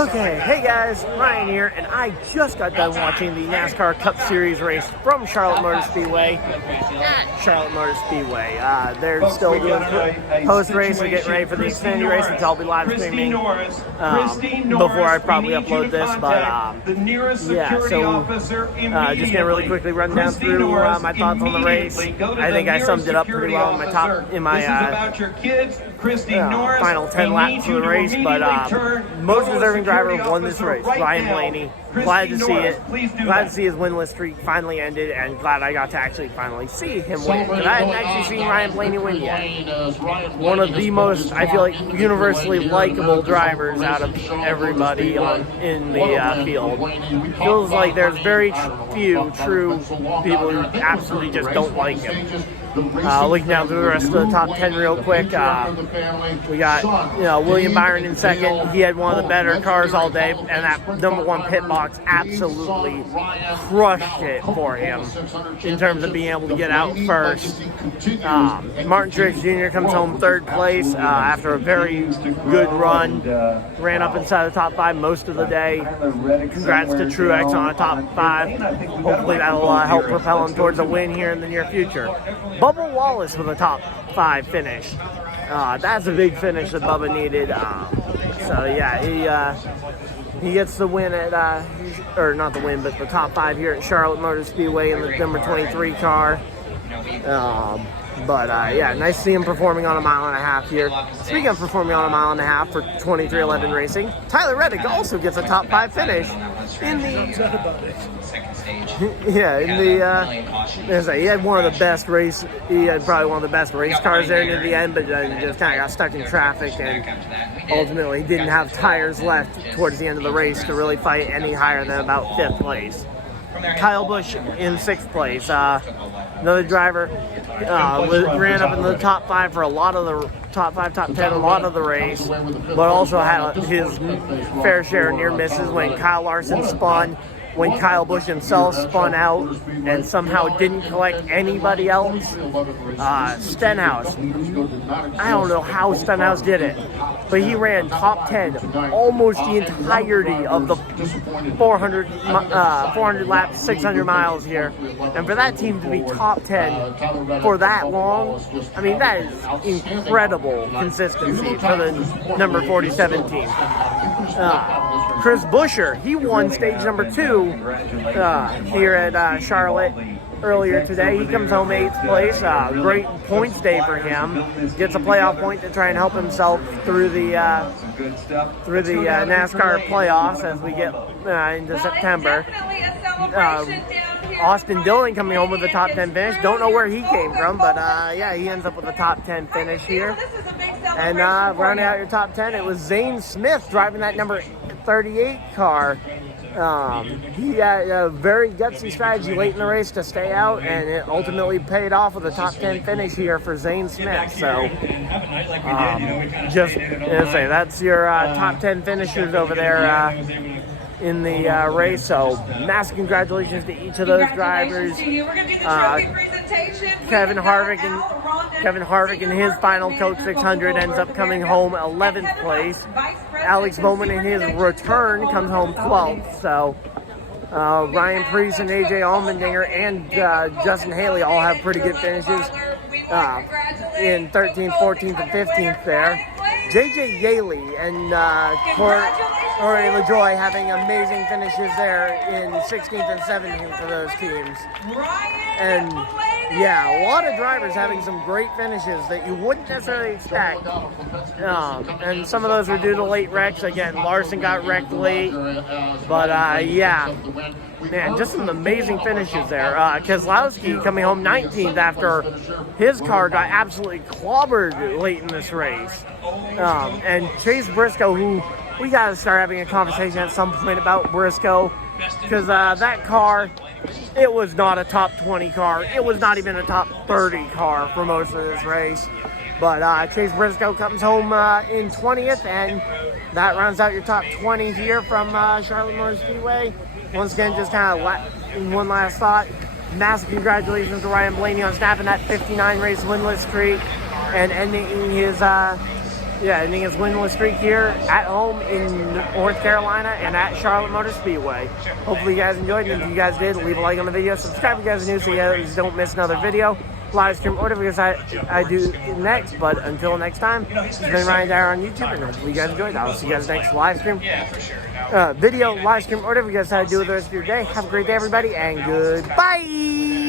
Okay, hey guys, Ryan here, and I just got done watching the NASCAR Cup Series race from Charlotte Motor Speedway at Charlotte Motor Speedway. They're still doing post-race and getting ready for the Xfinity race, which I'll be live streaming before I probably upload this. But yeah, so just gonna really quickly run down through my thoughts on the race. I think I summed it up pretty well in my final 10 laps of the race, but most deserving driver won this race, Ryan Blaney. Glad to see it. Glad to see his winless streak finally ended, and glad I got to actually finally see him win. Because I hadn't actually seen Ryan Blaney win yet. One of the most, I feel like, universally likable drivers out of everybody in the field. Feels like there's very few true people who absolutely just don't like him. Looking down through the rest of the top 10 real quick, we got William Byron in second. He had one of the better cars all day, and that number one pit box absolutely crushed it for him in terms of being able to get out first. Martin Truex Jr. comes home third place after a very good run. Ran up inside the top 5 most of the day. Congrats to Truex on a top 5. Hopefully that'll help propel him towards a win here in the near future. Bubba Wallace with a top 5 finish. That's a big finish that Bubba needed. So yeah, he gets the win at, or not the win, but the top 5 here at Charlotte Motor Speedway in the number 23 car. Yeah, nice to see him performing on a 1.5 mile here. Speaking of performing on a 1.5 mile for 2311 Racing, Tyler Reddick also gets a top 5 finish in the. Yeah, in the he had one of the best race. He had probably one of the best race cars there near the end, but he just kind of got stuck in traffic, and ultimately didn't have tires left towards the end of the race to really fight any higher than about 5th place. Kyle Busch in 6th place. Another driver ran up in the top 5 for a lot of the top 5, top 10, a lot of the race, but also had his fair share of near misses when Kyle Larson spun, when Kyle Busch himself spun out and somehow didn't collect anybody else. Stenhouse, I don't know how Stenhouse did it, but he ran top 10 almost the entirety of the 400 laps, 600 miles here. And for that team to be top 10 for that long, I mean, that is incredible consistency for the number 47 team. Chris Buescher, he won stage number 2 here at Charlotte earlier today. He comes home 8th place. Great points day for him. Gets a playoff point to try and help himself through the NASCAR playoffs as we get into September. Austin Dillon coming home with a top 10 finish. Don't know where he came from, but yeah, he ends up with a top 10 finish here. And rounding out your top 10, it was Zane Smith driving that number 38 car. He had a very gutsy strategy late in the race to stay out, and it ultimately paid off with a top 10 finish here for Zane Smith. So, just to say, that's your top 10 finishers over there in the race. So, massive congratulations to each of those drivers. Kevin Harvick in his final Coke 600 ends up coming home 11th place. Alex Bowman in his return comes home 12th. So Ryan Preece and AJ Allmendinger and Justin Haley all have pretty good finishes in 13th, 14th, and 15th there. JJ Yaley and Corey LaJoie having amazing finishes there in 16th and 17th for those teams. And yeah, a lot of drivers having some great finishes that you wouldn't necessarily expect. And some of those were due to late wrecks. Again, Larson got wrecked late. But yeah, man, just some amazing finishes there. Keselowski coming home 19th after his car got absolutely clobbered late in this race. And Chase Briscoe, who we got to start having a conversation at some point about Briscoe, because that car, it was not a top 20 car. It was not even a top 30 car for most of this race. But Chase Briscoe comes home in 20th, and that rounds out your top 20 here from Charlotte Motor Speedway. Once again, just kind of one last thought. Massive congratulations to Ryan Blaney on snapping that 59 race winless streak and ending his Yeah, ending his winless streak here at home in North Carolina and at Charlotte Motor Speedway. Hopefully you guys enjoyed it. If you guys did, leave a like on the video. Subscribe if you guys are new so you guys don't miss another video. Live stream, whatever I do next. But until next time, it's been Ryan Dyer on YouTube, and hopefully you guys enjoyed. I'll see you guys next live stream, video, live stream, whatever you guys decide to do with the rest of your day. Have a great day, everybody, and goodbye.